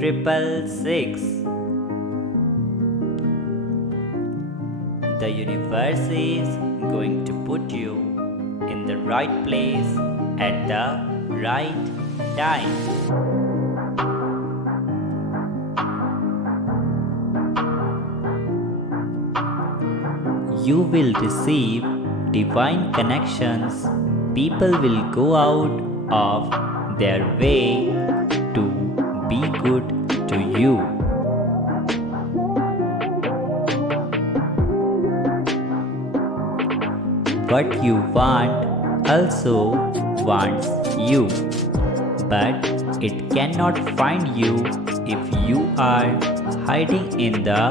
666. The universe is going to put you in the right place at the right time. You will receive divine connections. People will go out of their way to be good to you. What you want also wants you, but it cannot find you if you are hiding in the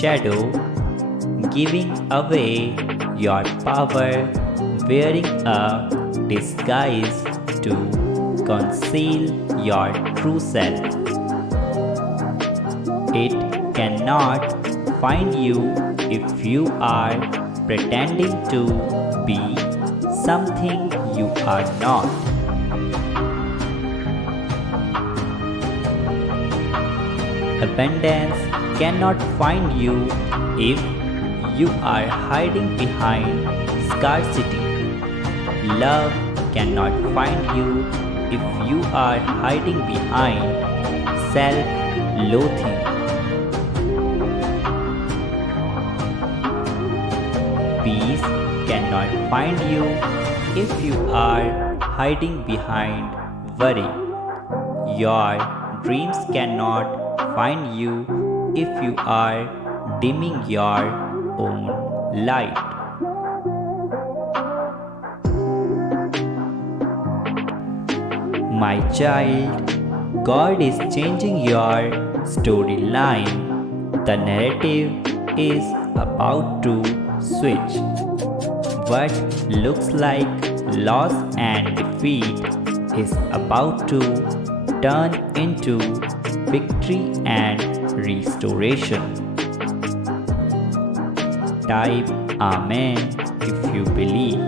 shadow, giving away your power, wearing a disguise to conceal your true self. It cannot find you if you are pretending to be something you are not. Abundance cannot find you if you are hiding behind scarcity. Love cannot find you if you are hiding behind self-loathing. Peace cannot find you if you are hiding behind worry. Your dreams cannot find you if you are dimming your own light. My child, God is changing your storyline. The narrative is about to switch. What looks like loss and defeat is about to turn into victory and restoration. Type Amen if you believe.